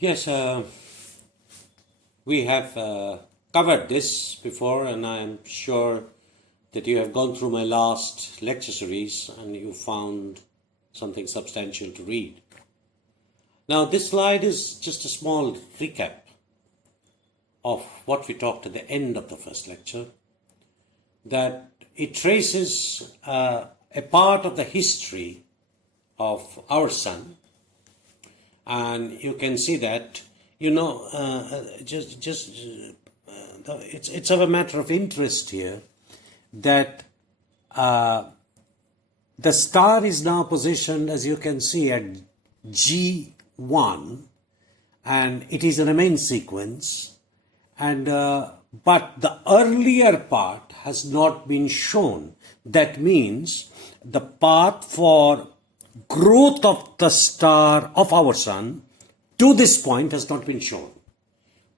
Yes, we have covered this before, and I am sure that you have gone through my last lecture series and you found something substantial to read. Now, this slide is just a small recap of what we talked at the end of the first lecture, that it traces a part of the history of our sun. And you can see that, it's of a matter of interest here that the star is now positioned, as you can see, at G1, and it is in a main sequence, and but the earlier part has not been shown. That means the path for growth of the star of our sun to this point has not been shown.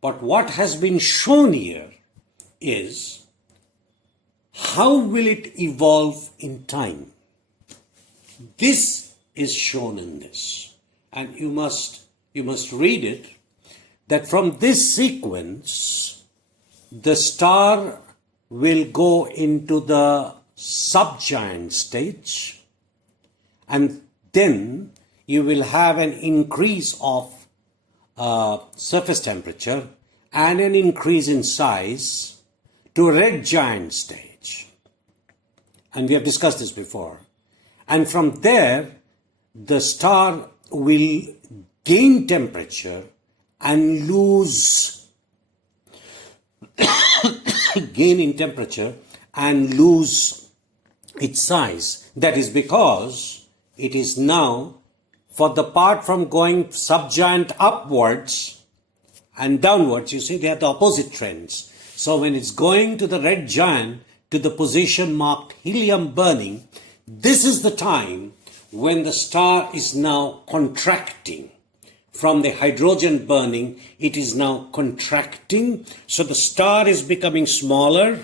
But what has been shown here is how will it evolve in time. This is shown in this, and you must read it, that from this sequence the star will go into the subgiant stage, and then you will have an increase of surface temperature and an increase in size to red giant stage. And we have discussed this before. And from there, the star will gain temperature and lose, gain in temperature and lose its size. That is because it is now, for the part from going subgiant upwards and downwards, you see they are the opposite trends. So when it's going to the red giant, to the position marked helium burning, this is the time when the star is now contracting. From the hydrogen burning, it is now contracting. So the star is becoming smaller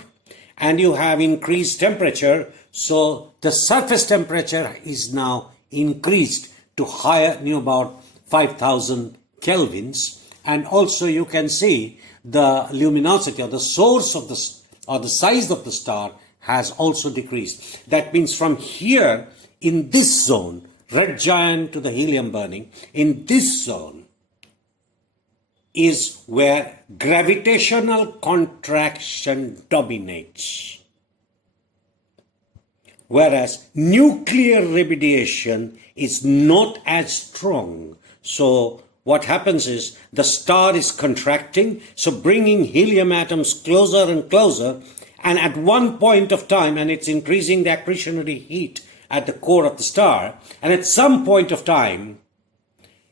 and you have increased temperature. So the surface temperature is now increased to higher, about 5,000 kelvins. And also you can see the luminosity or the source of the size of the star has also decreased. That means from here in this zone, red giant to the helium burning, in this zone is where gravitational contraction dominates. Whereas nuclear radiation is not as strong. So what happens is the star is contracting, so bringing helium atoms closer and closer, and at one point of time, and it's increasing the accretionary heat at the core of the star, and at some point of time,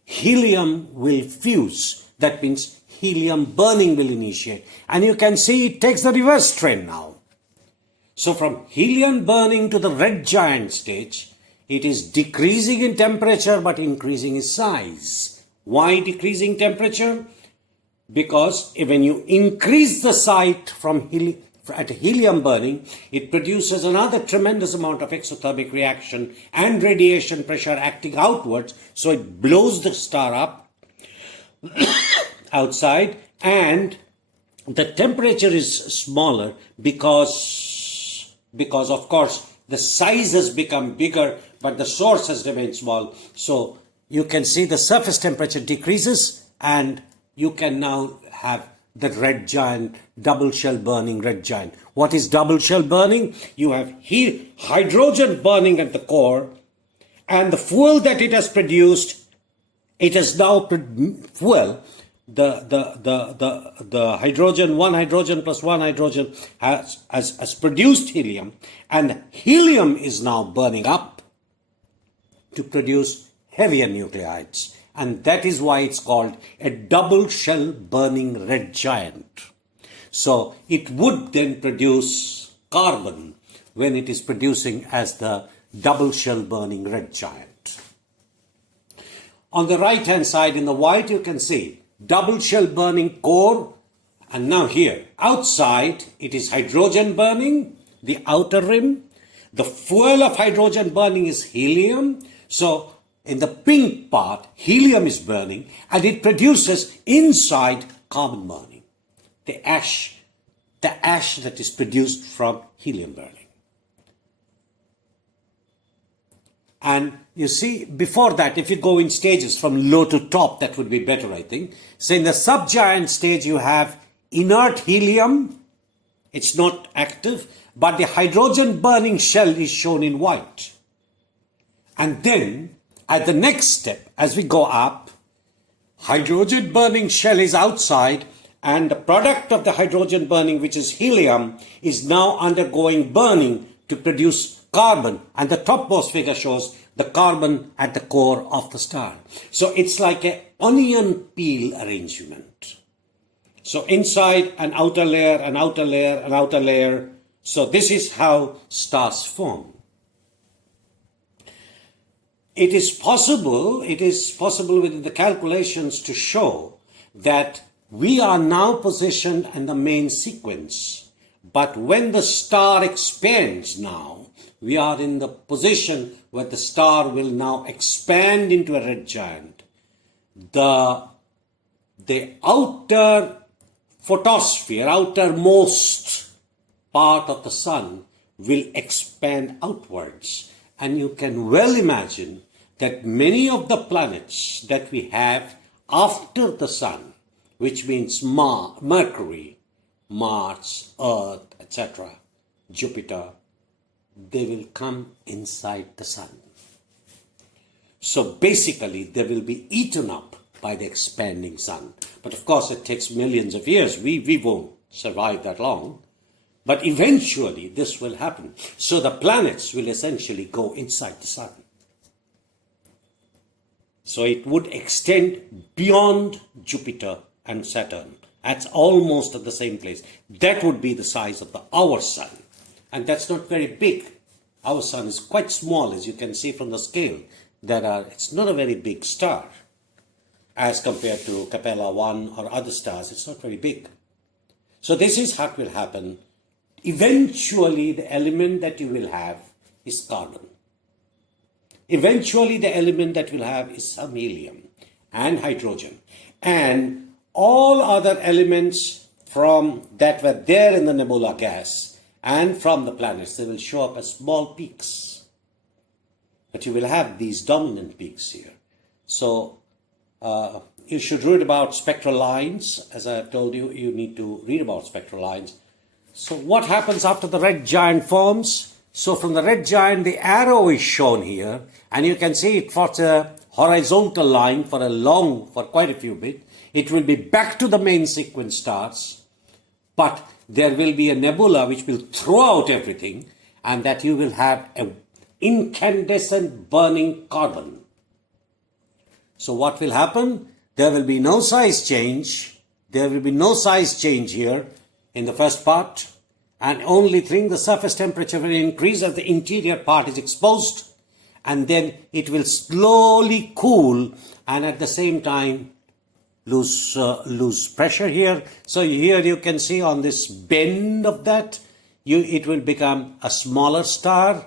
helium will fuse. That means helium burning will initiate. And you can see it takes the reverse trend now. So from helium burning to the red giant stage, it is decreasing in temperature but increasing in size. Why decreasing temperature? Because when you increase the site from at helium burning, it produces another tremendous amount of exothermic reaction and radiation pressure acting outwards. So it blows the star up outside, and the temperature is smaller because of course the size has become bigger, but the source has remained small. So you can see the surface temperature decreases, and you can now have the red giant, double shell burning red giant. What is double shell burning? You have hydrogen burning at the core, and the fuel that it has produced, it has now fuel. The hydrogen, one hydrogen plus one hydrogen has produced helium, and helium is now burning up to produce heavier nuclides. And that is why it's called a double shell burning red giant. So it would then produce carbon when it is producing as the double shell burning red giant. On the right hand side in the white you can see double shell burning core, and now here outside it is hydrogen burning, the outer rim. The fuel of hydrogen burning is helium. So in the pink part, helium is burning and it produces inside carbon burning. The ash that is produced from helium burning. And you see, before that, if you go in stages from low to top, that would be better, I think. So in the subgiant stage, you have inert helium. It's not active, but the hydrogen burning shell is shown in white. And then, at the next step, as we go up, hydrogen burning shell is outside, and the product of the hydrogen burning, which is helium, is now undergoing burning to produce carbon. And the topmost figure shows the carbon at the core of the star. So it's like an onion peel arrangement. So inside an outer layer, an outer layer, an outer layer. So this is how stars form. It is possible within the calculations to show that we are now positioned in the main sequence. But when the star expands now, we are in the position where the star will now expand into a red giant. The outer photosphere, outermost part of the sun will expand outwards. And you can well imagine that many of the planets that we have after the sun, which means Mercury, Mars, Earth, etc., Jupiter, they will come inside the sun. So basically, they will be eaten up by the expanding sun. But of course, it takes millions of years. We won't survive that long. But eventually, this will happen. So the planets will essentially go inside the sun. So it would extend beyond Jupiter and Saturn. That's almost at the same place. That would be the size of our sun. And that's not very big. Our sun is quite small, as you can see from the scale. It's not a very big star. As compared to Capella 1 or other stars, it's not very big. So this is how it will happen. Eventually, the element that you will have is carbon. Eventually, the element that we'll have is some helium and hydrogen. And all other elements from that were there in the nebula gas and from the planets, they will show up as small peaks. But you will have these dominant peaks here. So you should read about spectral lines. As I have told you, you need to read about spectral lines. So what happens after the red giant forms? So from the red giant, the arrow is shown here, and you can see it for a horizontal line for quite a few bits. It will be back to the main sequence stars, but there will be a nebula which will throw out everything, and that you will have an incandescent burning carbon. So what will happen? There will be no size change. There will be no size change here in the first part. And only thing, the surface temperature will increase as the interior part is exposed, and then it will slowly cool and at the same time lose pressure here. So here you can see on this bend of that, it will become a smaller star,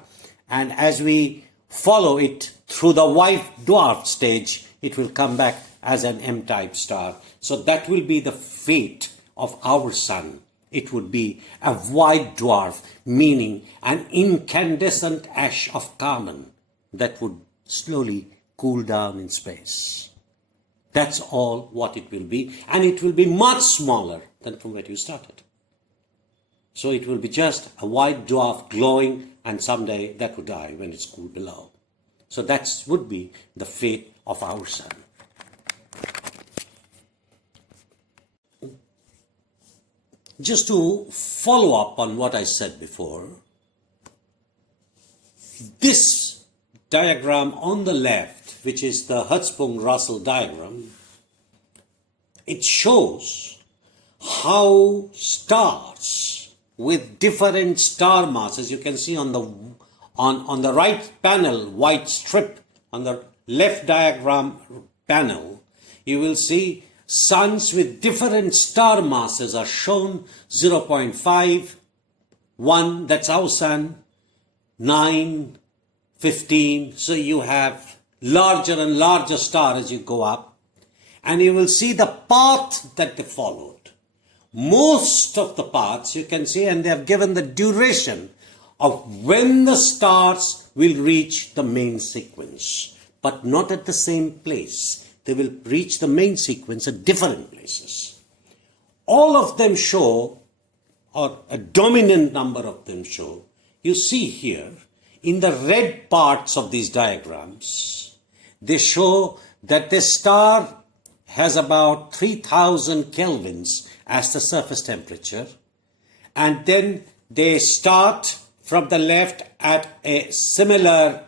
and as we follow it through the white dwarf stage, it will come back as an M-type star. So that will be the fate of our sun. It would be a white dwarf, meaning an incandescent ash of carbon that would slowly cool down in space. That's all what it will be, and it will be much smaller than from where you started. So it will be just a white dwarf glowing, and someday that would die when it's cooled below. So that would be the fate of our sun. Just to follow up on what I said before, this diagram on the left, which is the Hertzsprung-Russell diagram, it shows how stars with different star masses, you can see on the right panel, white strip, on the left diagram panel, you will see suns with different star masses are shown. 0.5, 1, that's our sun, 9, 15. So you have larger and larger star as you go up, and you will see the path that they followed. Most of the paths you can see, and they have given the duration of when the stars will reach the main sequence, but not at the same place. They will reach the main sequence at different places. All of them show, or a dominant number of them show, you see here, in the red parts of these diagrams, they show that the star has about 3000 kelvins as the surface temperature, and then they start from the left at a similar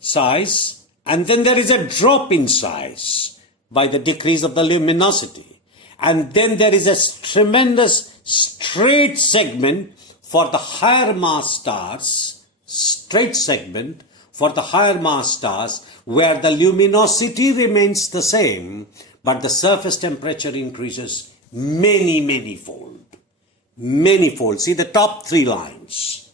size, and then there is a drop in size by the decrease of the luminosity, and then there is a tremendous straight segment for the higher mass stars, where the luminosity remains the same, but the surface temperature increases many fold. See the top three lines.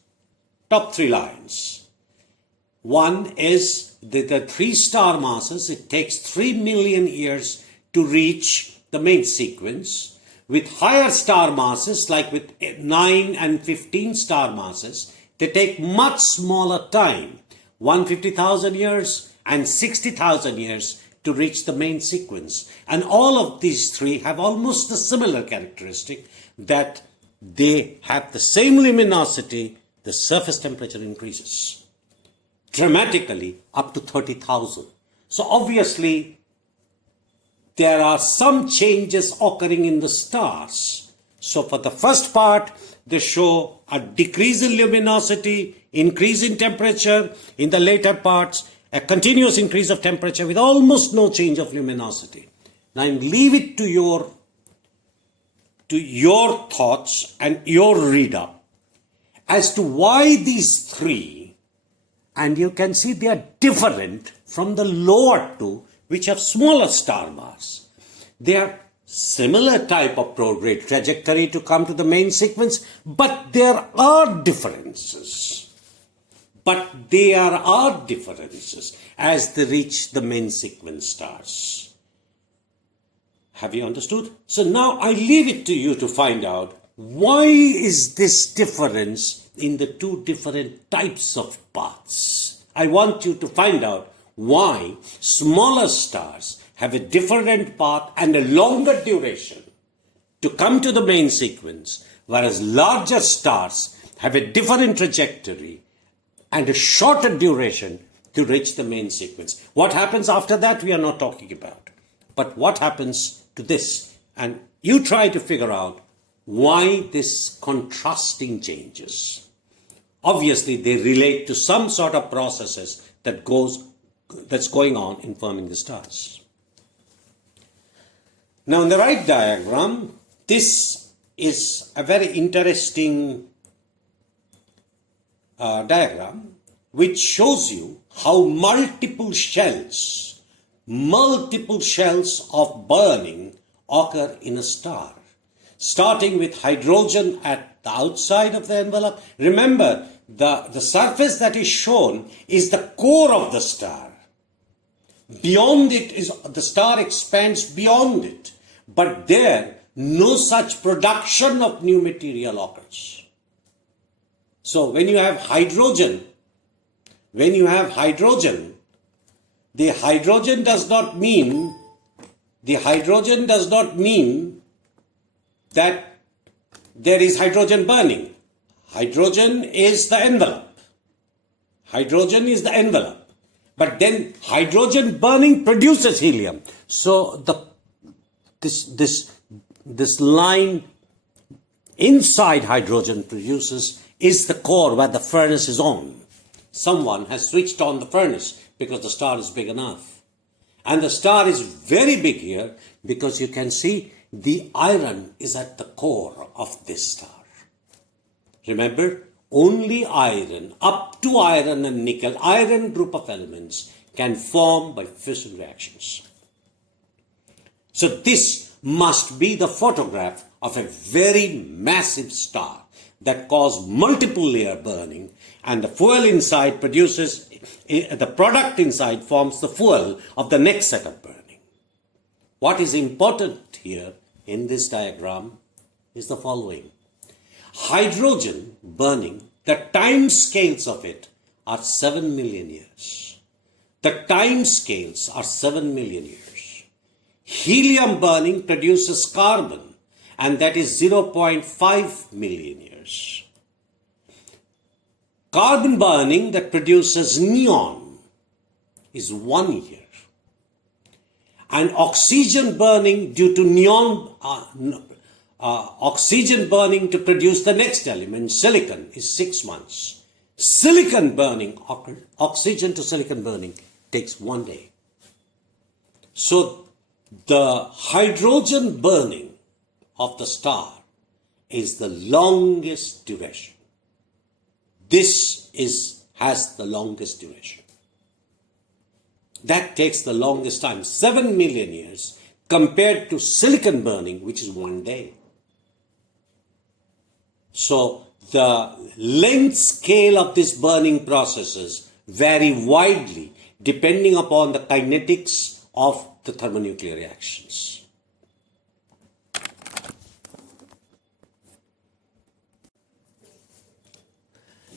One is the three star masses. It takes 3 million years to reach the main sequence. With higher star masses, like with 9 and 15 star masses, they take much smaller time, 150,000 years and 60,000 years to reach the main sequence. And all of these three have almost a similar characteristic, that they have the same luminosity, the surface temperature increases dramatically up to 30,000. So obviously, there are some changes occurring in the stars. So for the first part, they show a decrease in luminosity, increase in temperature. In the later parts, a continuous increase of temperature with almost no change of luminosity. Now I leave it to your thoughts and your read up as to why these three, and you can see they are different from the lower two, which have smaller star mass. They are similar type of prograde trajectory to come to the main sequence, but there are differences. As they reach the main sequence stars. Have you understood? So now I leave it to you to find out, why is this difference in the two different types of paths? I want you to find out why smaller stars have a different path and a longer duration to come to the main sequence, whereas larger stars have a different trajectory and a shorter duration to reach the main sequence. What happens after that, we are not talking about. But what happens to this? And you try to figure out why this contrasting changes. Obviously, they relate to some sort of processes that's going on in forming the stars. Now, in the right diagram, this is a very interesting diagram which shows you how multiple shells of burning occur in a star. Starting with hydrogen at the outside of the envelope. Remember, the surface that is shown is the core of the star. Beyond it is the star expands beyond it, but there no such production of new material occurs. So when you have hydrogen, the hydrogen does not mean that there is hydrogen burning. Hydrogen is the envelope. But then hydrogen burning produces helium. So this line inside hydrogen produces is the core where the furnace is on. Someone has switched on the furnace because the star is big enough. And the star is very big here because you can see the iron is at the core of this star. Remember, only iron, up to iron and nickel, iron group of elements can form by fission reactions. So this must be the photograph of a very massive star that caused multiple layer burning, and the fuel inside produces the product inside forms the fuel of the next set of burning. What is important here in this diagram is the following. Hydrogen burning, the time scales of it are 7 million years. The time scales are 7 million years. Helium burning produces carbon, and that is 0.5 million years. Carbon burning that produces neon is 1 year. And oxygen burning due to neon, oxygen burning to produce the next element, silicon, is 6 months. Silicon burning, oxygen to silicon burning, takes 1 day. So the hydrogen burning of the star is the longest duration. This has the longest duration. That takes the longest time, 7 million years, compared to silicon burning, which is 1 day. So the length scale of these burning processes vary widely depending upon the kinetics of the thermonuclear reactions.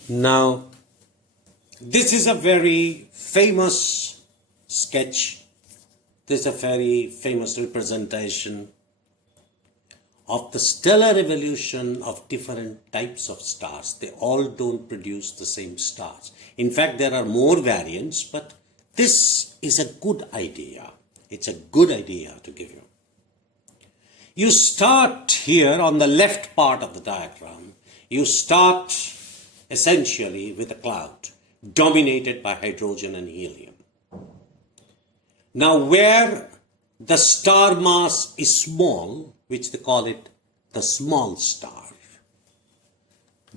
Now, this is a very famous sketch. This is a very famous representation of the stellar evolution of different types of stars. They all don't produce the same stars. In fact, there are more variants, but this is a good idea. It's a good idea to give you. You start here on the left part of the diagram. You start essentially with a cloud dominated by hydrogen and helium. Now, where the star mass is small, which they call it the small star,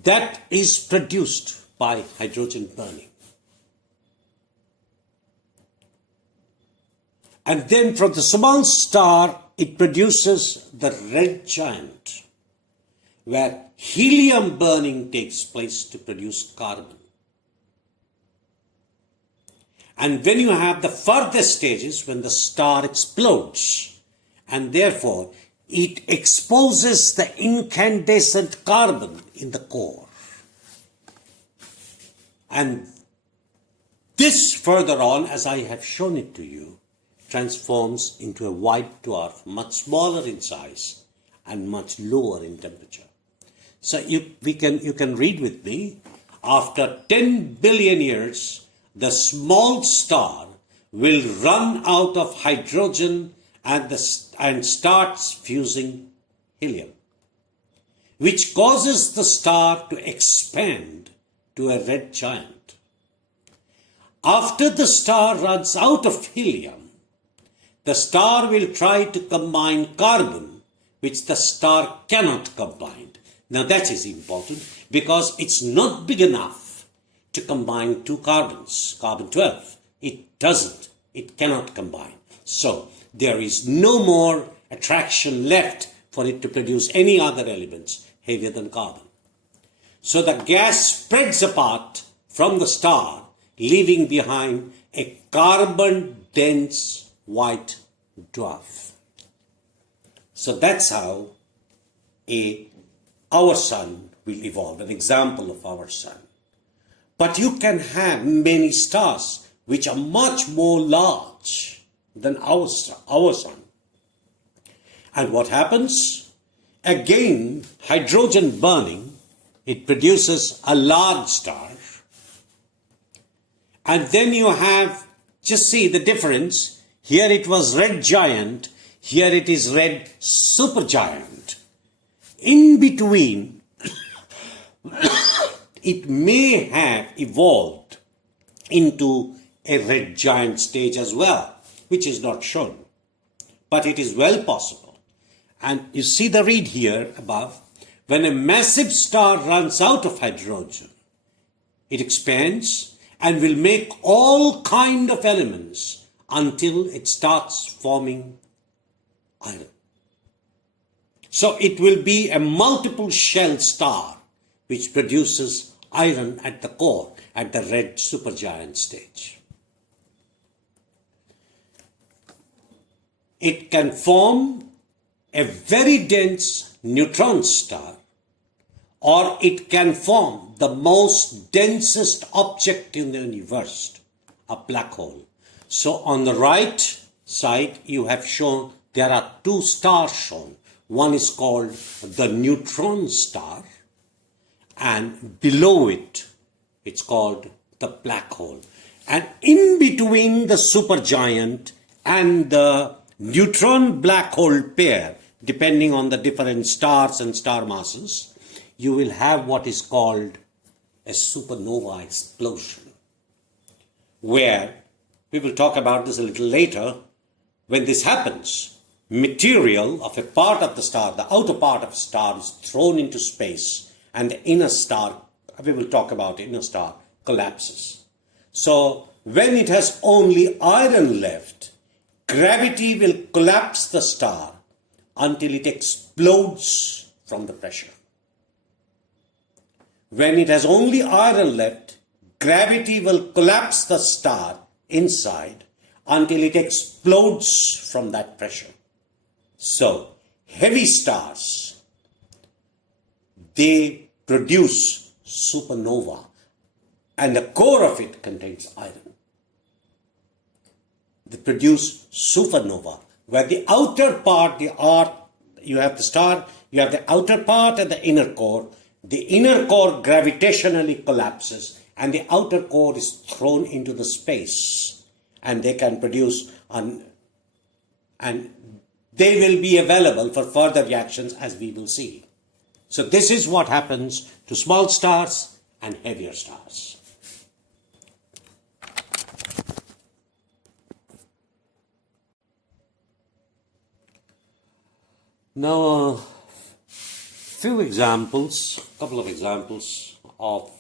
that is produced by hydrogen burning. And then from the small star, it produces the red giant, where helium burning takes place to produce carbon. And when you have the further stages, when the star explodes, and therefore it exposes the incandescent carbon in the core. And this further on, as I have shown it to you, transforms into a white dwarf, much smaller in size and much lower in temperature. So you can read with me, after 10 billion years, the small star will run out of hydrogen and starts fusing helium, which causes the star to expand to a red giant. After the star runs out of helium, the star will try to combine carbon, which the star cannot combine. Now that is important because it's not big enough to combine 2 carbons, carbon-12. It doesn't. It cannot combine. So there is no more attraction left for it to produce any other elements heavier than carbon. So the gas spreads apart from the star, leaving behind a carbon-dense white dwarf. So that's how our sun will evolve, an example of our sun. But you can have many stars which are much more large than our sun. And what happens? Again, hydrogen burning, it produces a large star. And then you have, just see the difference. Here it was red giant, here it is red supergiant. In between, it may have evolved into a red giant stage as well, which is not shown. But it is well possible. And you see the read here above. When a massive star runs out of hydrogen, it expands and will make all kind of elements until it starts forming iron. So it will be a multiple shell star which produces iron at the core, at the red supergiant stage. It can form a very dense neutron star, or it can form the most densest object in the universe, a black hole. So on the right side, you have shown there are two stars shown. One is called the neutron star, and below it, it's called the black hole. And in between the supergiant and the neutron black hole pair, depending on the different stars and star masses, you will have what is called a supernova explosion, where we will talk about this a little later. When this happens, material of a part of the star, the outer part of the star, is thrown into space, and the inner star, we will talk about the inner star, collapses. So when it has only iron left, gravity will collapse the star until it explodes from the pressure. When it has only iron left, gravity will collapse the star inside until it explodes from that pressure. So, heavy stars, they produce supernova, and the core of it contains iron. They produce supernova, where the outer part, you have the star, you have the outer part and the inner core. The inner core gravitationally collapses, and the outer core is thrown into the space, and they can produce, and they will be available for further reactions, as we will see. So this is what happens to small stars and heavier stars. Now, couple of examples of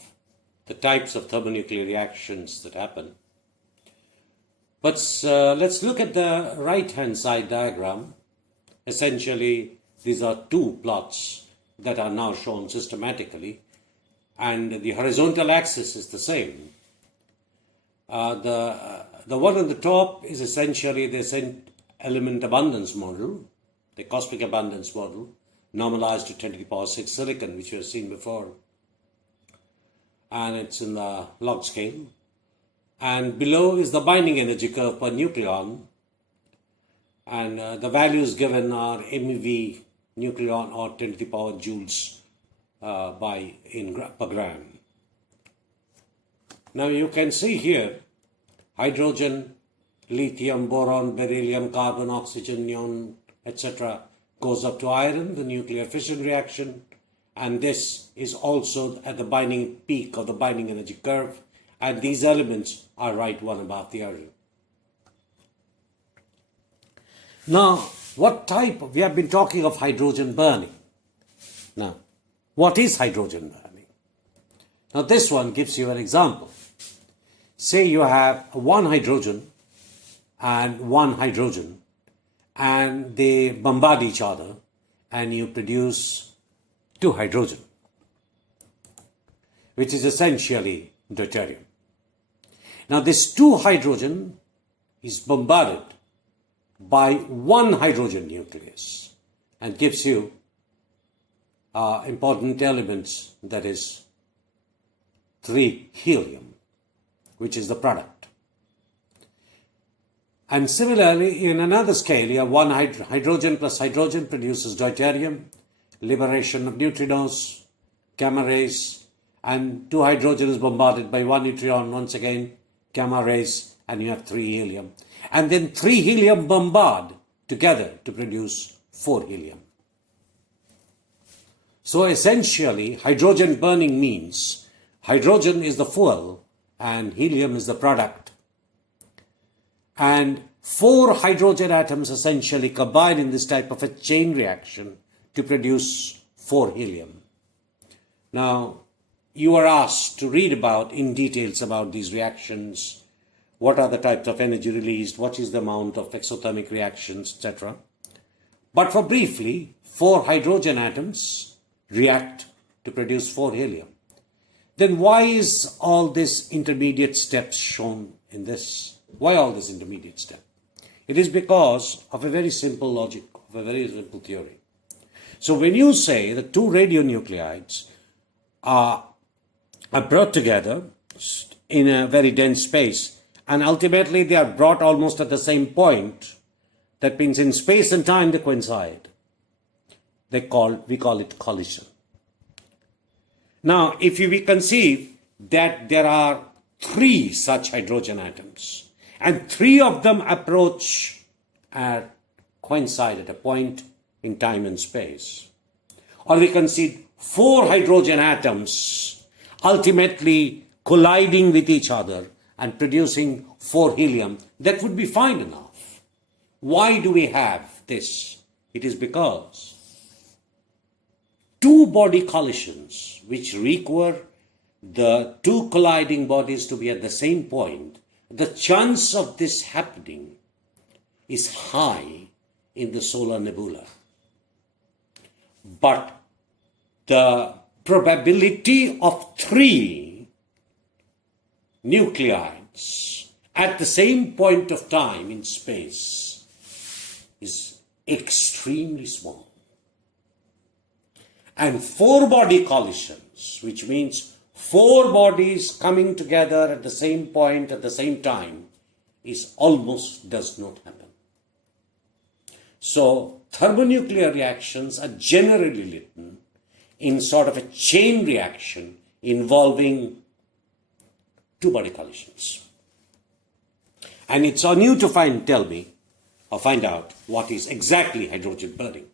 the types of thermonuclear reactions that happen. But let's look at the right-hand side diagram. Essentially, these are two plots that are now shown systematically, and the horizontal axis is the same. The one on the top is essentially the element abundance model, the cosmic abundance model, normalized to 10 to the power 6 silicon, which we have seen before. And it's in the log scale. And below is the binding energy curve per nucleon. And the values given are MeV nucleon, or 10 to the power joules per gram. Now you can see here hydrogen, lithium, boron, beryllium, carbon, oxygen, neon, etc. goes up to iron, the nuclear fission reaction, and this is also at the binding peak of the binding energy curve, and these elements are right one above the other. Now, we have been talking of hydrogen burning. Now, what is hydrogen burning? Now, this one gives you an example. Say you have one hydrogen and one hydrogen, and they bombard each other, and you produce two hydrogen, which is essentially deuterium. Now, this two hydrogen is bombarded by one hydrogen nucleus and gives you important elements, that is 3 helium, which is the product. And similarly, in another scale, you have one hydrogen plus hydrogen produces deuterium, liberation of neutrinos, gamma rays, and two hydrogen is bombarded by one neutron, once again, gamma rays, and you have 3 helium. And then 3 helium bombard together to produce 4 helium. So essentially, hydrogen burning means hydrogen is the fuel and helium is the product. And 4 hydrogen atoms essentially combine in this type of a chain reaction to produce 4 helium. Now, you are asked to read in details about these reactions. What are the types of energy released? What is the amount of exothermic reactions, etc. But for briefly, 4 hydrogen atoms react to produce 4 helium. then why is all this intermediate steps shown in this? Why all this intermediate step? It is because of a very simple logic, of a very simple theory. So when you say that two radionuclides are brought together in a very dense space, and ultimately they are brought almost at the same point, that means in space and time they coincide. We call it collision. Now, if we conceive that there are three such hydrogen atoms, and three of them approach and coincide at a point in time and space, or we conceive four hydrogen atoms ultimately colliding with each other and producing four helium, that would be fine enough. Why do we have this? It is because two body collisions, which require the two colliding bodies to be at the same point, the chance of this happening is high in the solar nebula. But the probability of three nuclides at the same point of time in space is extremely small. And four body collisions, which means four bodies coming together at the same point at the same time, is almost does not happen. So thermonuclear reactions are generally written in sort of a chain reaction involving two body collisions. And it's on you to find out what is exactly hydrogen burning.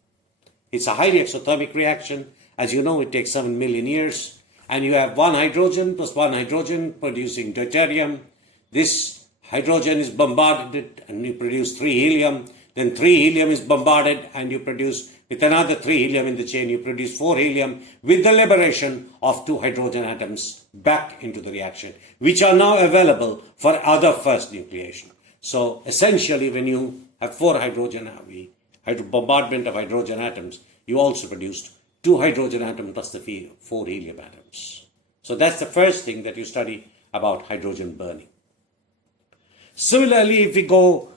It's a highly exothermic reaction. As you know, it takes 7 million years. And you have one hydrogen plus one hydrogen producing deuterium. This hydrogen is bombarded and you produce 3 helium. Then 3 helium is bombarded and you produce, with another 3 helium in the chain, you produce 4 helium with the liberation of 2 hydrogen atoms back into the reaction, which are now available for other first nucleation. So essentially, when you have 4 bombardment of hydrogen atoms, you also produced 2 hydrogen atoms plus the 4 helium atoms. So that's the first thing that you study about hydrogen burning. Similarly, if we go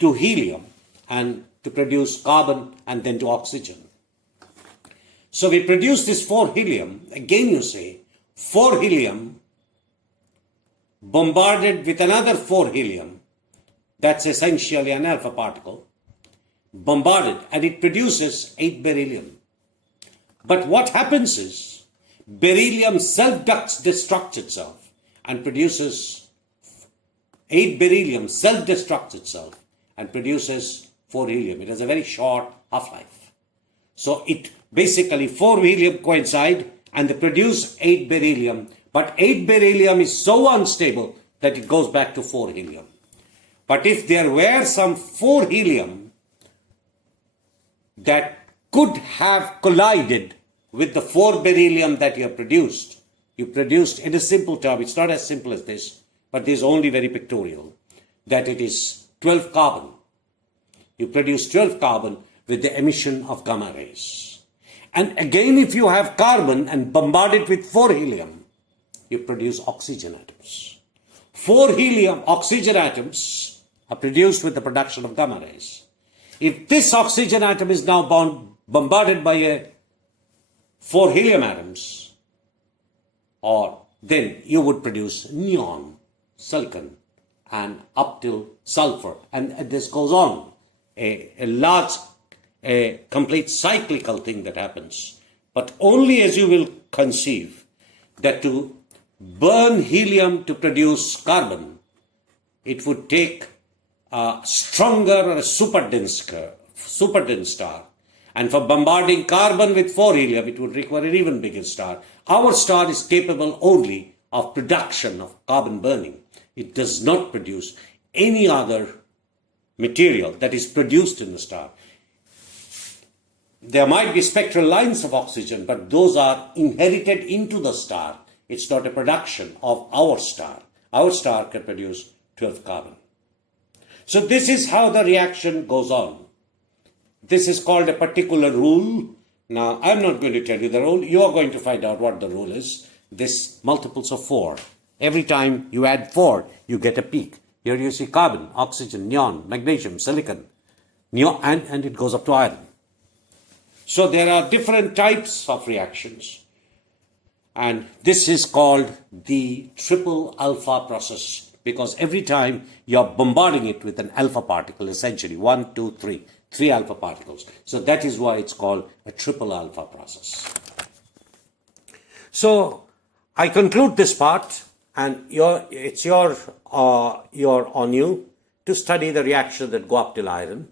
to helium and to produce carbon and then to oxygen. So we produce this 4 helium, again you say 4 helium bombarded with another 4 helium, that's essentially an alpha particle, bombarded, and it produces 8 beryllium. But what happens is beryllium self-destructs itself and produces 8 beryllium self-destructs itself and produces 4 helium. It has a very short half-life. So it basically 4 helium coincide and they produce 8 beryllium. But 8 beryllium is so unstable that it goes back to 4 helium. But if there were some 4 helium that could have collided with the 4 beryllium that you produced in a simple term, it's not as simple as this, but this is only very pictorial, that it is 12 carbon. You produce 12 carbon with the emission of gamma rays. And again, if you have carbon and bombard it with 4 helium, you produce oxygen atoms. 4 helium oxygen atoms are produced with the production of gamma rays. If this oxygen atom is now bombarded by 4 helium atoms, then you would produce neon, silicon, and up till sulfur. And this goes on. A complete cyclical thing that happens. But only as you will conceive that to burn helium to produce carbon, it would take a stronger or a super dense star. And for bombarding carbon with 4 helium, it would require an even bigger star. Our star is capable only of production of carbon burning. It does not produce any other material that is produced in the star. There might be spectral lines of oxygen, but those are inherited into the star. It's not a production of our star. Our star can produce 12 carbon. So this is how the reaction goes on. This is called a particular rule. Now, I'm not going to tell you the rule. You are going to find out what the rule is. this multiples of 4. Every time you add 4, you get a peak. Here you see carbon, oxygen, neon, magnesium, silicon, and it goes up to iron. So there are different types of reactions. And this is called the triple alpha process, because every time you're bombarding it with an alpha particle, essentially 1, 2, 3, 3 alpha particles. So that is why it's called a triple alpha process. So I conclude this part, and it's on you to study the reactions that go up till iron.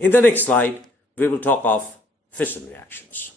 In the next slide, we will talk of fission reactions.